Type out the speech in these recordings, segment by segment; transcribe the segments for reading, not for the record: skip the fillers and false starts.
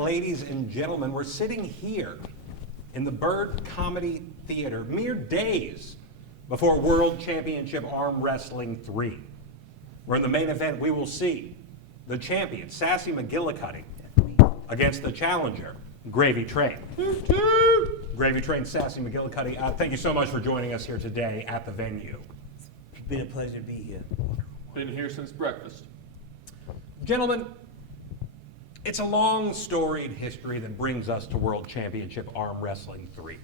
ladies and gentlemen, we're sitting here in the Bird Comedy Theater mere days before World Championship Arm Wrestling 3, where in the main event we will see the champion, Sassy McGuillicutty, against the challenger, Gravy Train. Gravy Train, Sassy McGuillicutty, thank you so much for joining us here today at the venue. It's been a pleasure to be here. Been here since breakfast. Gentlemen, it's a long storied history that brings us to World Championship Arm Wrestling 3.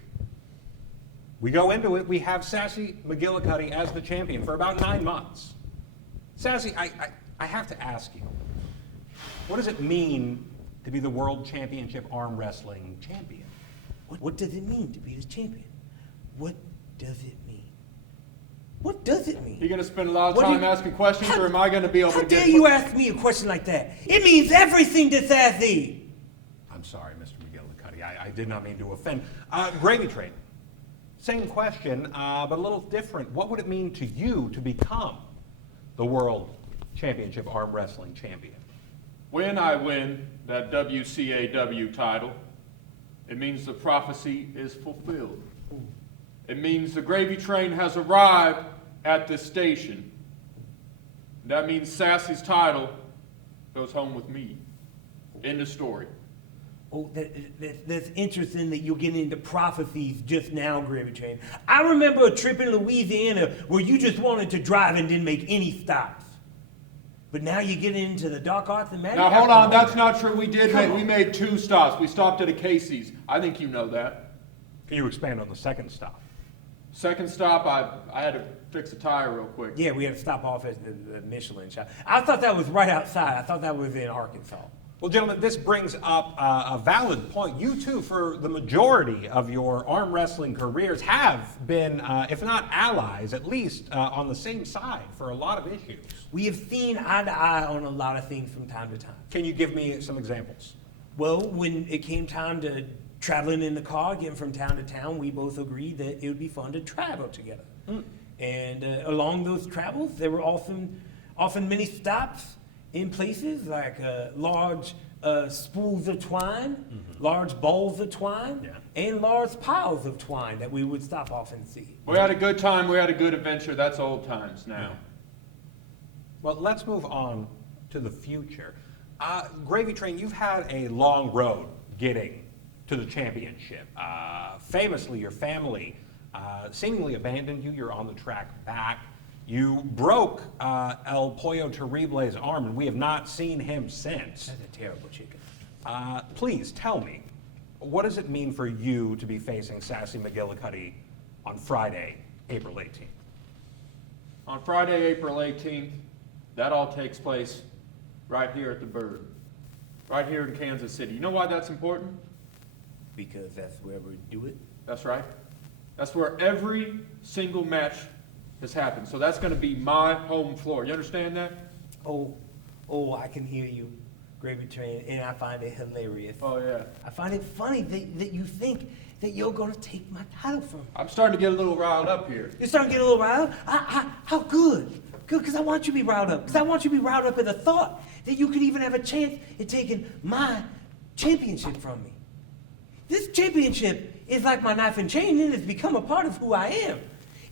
We go into it, we have Sassy McGuillicutty as the champion for about 9 months. Sassy, I have to ask you, what does it mean to be the World Championship Arm Wrestling champion? What does it mean to be the champion? What does it mean? What does it mean? You gonna spend a lot of time asking questions, or am I gonna be able to get... How dare you ask me a question like that? It means everything to Sassy! I'm sorry, Mr. McGuillicutty, I did not mean to offend. Gravy Train, same question, but a little different. What would it mean to you to become the World Championship Arm Wrestling champion? When I win that WCAW title, it means the prophecy is fulfilled. It means the Gravy Train has arrived at this station. That means Sassy's title goes home with me. End of story. Oh, that's interesting that you're getting into prophecies just now, Gravy Train. I remember a trip in Louisiana where you just wanted to drive and didn't make any stops. But now you're getting into the dark arts and magic. Now hold on, that's not true. We made 2 stops. We stopped at a Casey's. I think you know that. Can you expand on the second stop? Second stop, I had to fix a tire real quick. Yeah, we had to stop off at the Michelin shop. I thought that was right outside. I thought that was in Arkansas. Well, gentlemen, this brings up a valid point. You two, for the majority of your arm wrestling careers, have been, if not allies, at least on the same side for a lot of issues. We have seen eye to eye on a lot of things from time to time. Can you give me some examples? Well, when it came time to traveling in the car, getting from town to town, we both agreed that it would be fun to travel together. And along those travels, there were often many stops in places like large spools of twine, large balls of twine, and large piles of twine that we would stop off and see. We had a good time. We had a good adventure. That's old times now. Well, let's move on to the future. Gravy Train, you've had a long road getting to the championship. Famously, your family seemingly abandoned you. You're on the track back. You broke El Pollo Terrible's arm, and we have not seen him since. That's a terrible chicken. Please tell me, what does it mean for you to be facing Sassy McGuillicutty on Friday, April 18th? On Friday, April 18th, that all takes place right here at the Bird, right here in Kansas City. You know why that's important? Because that's where we do it. That's right. That's where every single match has happened. So that's going to be my home floor. You understand that? Oh, I can hear you, Gravy Train, and I find it hilarious. Oh, yeah. I find it funny that you think that you're going to take my title from me. I'm starting to get a little riled up here. You're starting to get a little riled? How good? Good, because I want you to be riled up. Because I want you to be riled up at the thought that you could even have a chance at taking my championship from me. This championship is like my knife and chain, and it's become a part of who I am.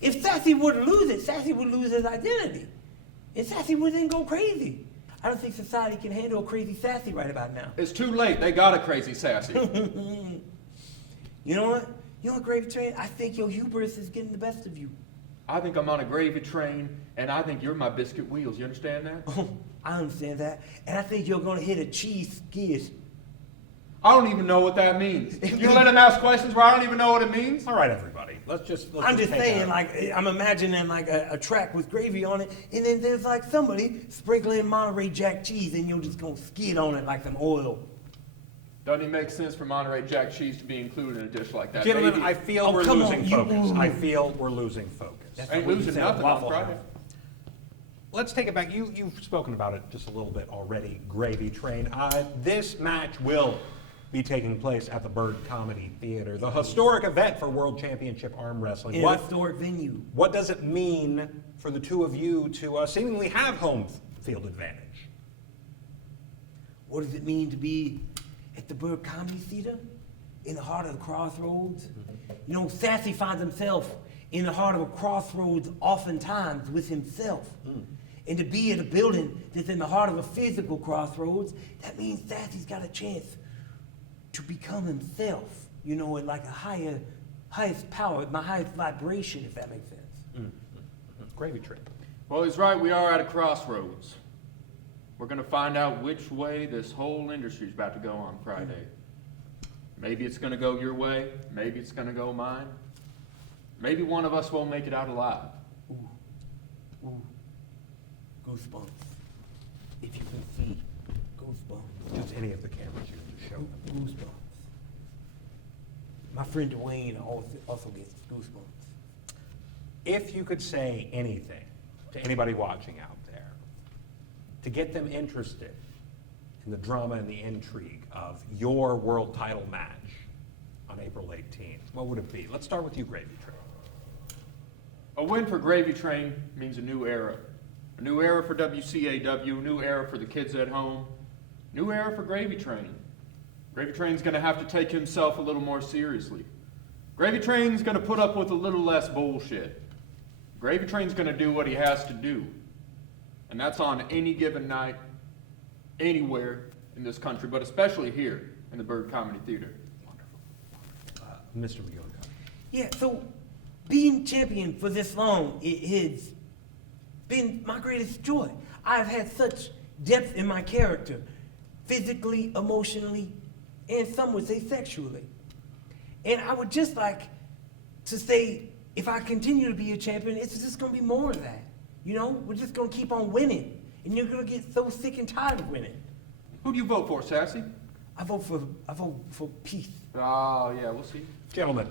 If Sassy were to lose it, Sassy would lose his identity. And Sassy would then go crazy. I don't think society can handle a crazy Sassy right about now. It's too late. They got a crazy Sassy. You know what? You know what, Gravy Train? I think your hubris is getting the best of you. I think I'm on a gravy train, and I think you're my biscuit wheels. You understand that? Oh, I understand that. And I think you're going to hit a cheese skid. I don't even know what that means. You let him ask questions where I don't even know what it means? All right, everybody. Let's just saying, like, I'm imagining like a track with gravy on it, and then there's like somebody sprinkling Monterey Jack cheese, and you're just gonna skid on it like some oil. Doesn't it make sense for Monterey Jack cheese to be included in a dish like that? Gentlemen, baby? I feel we're losing focus. I feel we're losing focus. Ain't losing nothing on Friday. Let's take it back. You've spoken about it just a little bit already, Gravy Train. This match will be taking place at the Bird Comedy Theater, the historic event for World Championship Arm Wrestling. In a historic venue. What does it mean for the two of you to seemingly have home field advantage? What does it mean to be at the Bird Comedy Theater, in the heart of the crossroads. You know, Sassy finds himself in the heart of a crossroads oftentimes with himself. And to be at a building that's in the heart of a physical crossroads, that means Sassy's got a chance to become himself, you know, at like a highest power, my highest vibration, if that makes sense. Gravy Train. Well, he's right, we are at a crossroads. We're gonna find out which way this whole industry's about to go on Friday. Maybe it's gonna go your way, maybe it's gonna go mine. Maybe one of us won't make it out alive. Ooh, goosebumps. If you can see, goosebumps. Just any of the cameras you can just show them. Goosebumps. My friend Dwayne also gets goosebumps. If you could say anything to anybody watching out there to get them interested in the drama and the intrigue of your world title match on April 18th, what would it be? Let's start with you, Gravy Train. A win for Gravy Train means a new era. A new era for WCAW, a new era for the kids at home, new era for Gravy Train. Gravy Train's gonna have to take himself a little more seriously. Gravy Train's gonna put up with a little less bullshit. Gravy Train's gonna do what he has to do. And that's on any given night, anywhere in this country, but especially here in the Bird Comedy Theater. Mr. McGillicutty. Yeah, so being champion for this long, it has been my greatest joy. I've had such depth in my character, physically, emotionally, and some would say sexually. And I would just like to say, if I continue to be a champion, it's just gonna be more of that. You know, we're just gonna keep on winning, and you're gonna get so sick and tired of winning. Who do you vote for, Sassy? I vote for peace. Oh, yeah, we'll see. Gentlemen,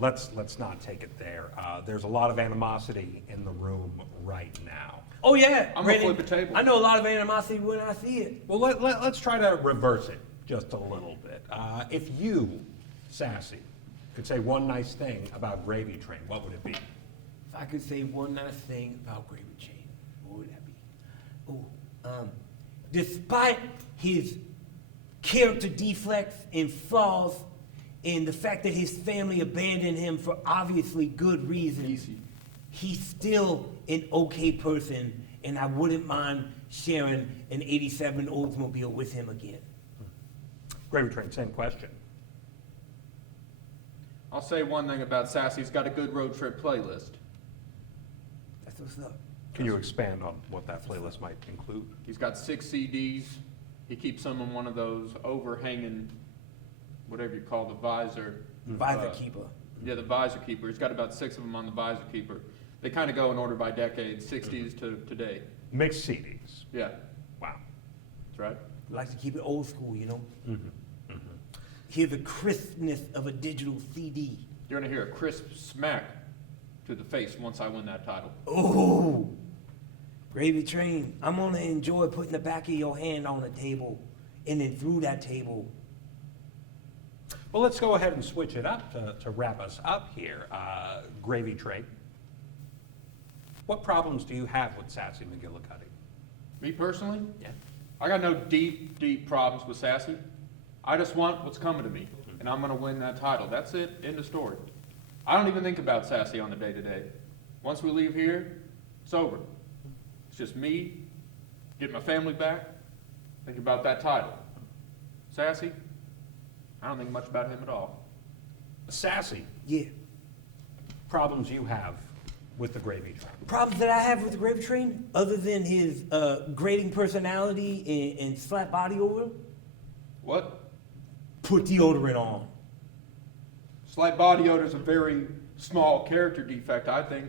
let's not take it there. There's a lot of animosity in the room right now. Oh yeah, I'm gonna Brandon, flip a table. I know a lot of animosity when I see it. Well, let's try to reverse it just a little bit. If you, Sassy, could say one nice thing about Gravy Train, what would it be? If I could say one nice thing about Gravy Train, what would that be? Despite his character defects and flaws, and the fact that his family abandoned him for obviously good reasons, Easy. he's still an okay person, and I wouldn't mind sharing an 87 Oldsmobile with him again. Gravy Train, same question. I'll say one thing about Sassy, he's got a good road trip playlist. That's what's up. Can you expand on what that playlist might include? He's got 6 CDs. He keeps them in one of those overhanging, whatever you call the visor. Visor keeper. Yeah, the visor keeper. He's got about 6 of them on the visor keeper. They kind of go in order by decade, 60s to today. Mixed CDs. Yeah, Wow. that's right. Like to keep it old school, you know? Hear the crispness of a digital CD. You're gonna hear a crisp smack to the face once I win that title. Oh, Gravy Train, I'm gonna enjoy putting the back of your hand on the table and then through that table. Well, let's go ahead and switch it up to wrap us up here. Gravy Train, what problems do you have with Sassy McGuillicutty? Me personally, Yeah. I got no deep problems with Sassy. I just want what's coming to me, and I'm gonna win that title. That's it, end of story. I don't even think about Sassy on the day-to-day. Once we leave here, it's over. It's just me, getting my family back, thinking about that title. Sassy, I don't think much about him at all. Sassy, Yeah. problems you have with the Gravy Train. Problems that I have with the Gravy Train, other than his grating personality and flat body odor, What? put deodorant on. Slight body odor is a very small character defect, I think.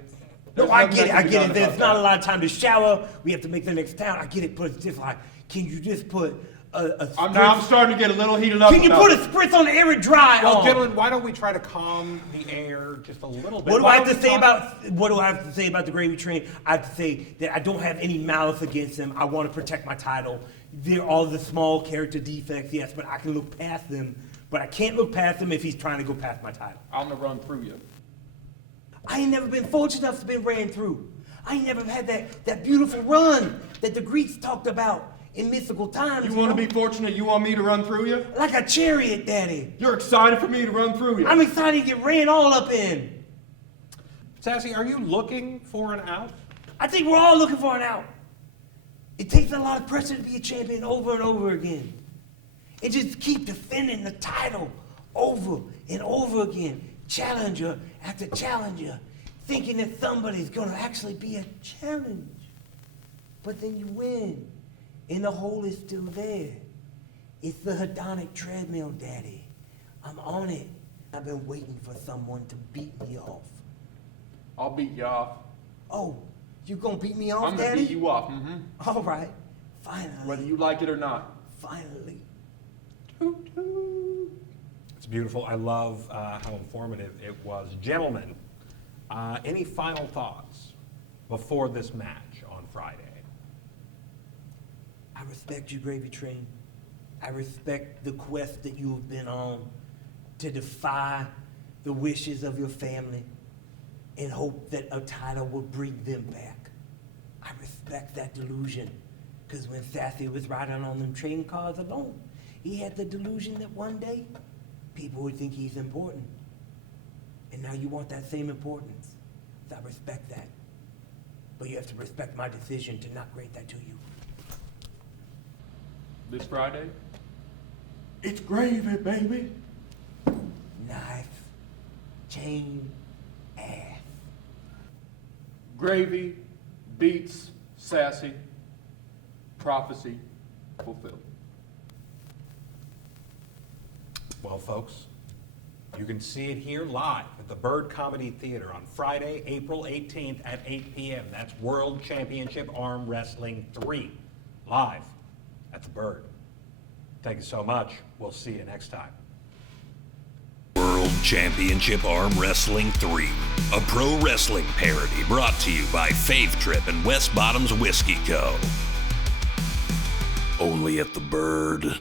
No, There's I nothing get it, that I can be get done it. There's about not that. a lot of time to shower. We have to make the next town. I get it, but it's just like, can you just put a I'm spritz- starting to get a little heated up. Can you about put a it. spritz on the air and dry Well, on? gentlemen, why don't we try to calm the air just a little bit? What do Why I have don't to we say talk- about the Gravy Train? I have to say that I don't have any malice against him. I want to protect my title. There are the small character defects, yes, but I can look past them. But I can't look past him if he's trying to go past my title. I'm gonna run through you. I ain't never been fortunate enough to be ran through. I ain't never had that beautiful run that the Greeks talked about in mythical times. You want to know? be fortunate? You want me to run through you? Like a chariot, Daddy. You're excited for me to run through you? I'm excited to get ran all up in. Sassy, are you looking for an out? I think we're all looking for an out. It takes a lot of pressure to be a champion over and over again. And just keep defending the title over and over again. Challenger after challenger. Thinking that somebody's gonna actually be a challenge. But then you win. And the hole is still there. It's the hedonic treadmill, Daddy. I'm on it. I've been waiting for someone to beat me off. I'll beat you off. Oh, you gonna beat me off, I'm gonna Daddy? beat you off. All right. Finally. Whether you like it or not. Finally. It's beautiful. I love how informative it was. Gentlemen, any final thoughts before this match on Friday? I respect you, Gravy Train. I respect the quest that you have been on to defy the wishes of your family and hope that a title will bring them back. I respect that delusion, because when Sassy was riding on them trading cards alone, he had the delusion that one day people would think he's important. And now you want that same importance. So I respect that. But you have to respect my decision to not grant that to you. This Friday, it's gravy, baby. Knife, chain, ass. Gravy beats Sassy. Prophecy fulfilled. Well, folks, you can see it here live at the Bird Comedy Theater on Friday, April 18th at 8 p.m. That's World Championship Arm Wrestling 3, live at the Bird. Thank you so much. We'll see you next time. World Championship Arm Wrestling 3, a pro wrestling parody brought to you by Faith Trip and West Bottoms Whiskey Co. Only at the Bird.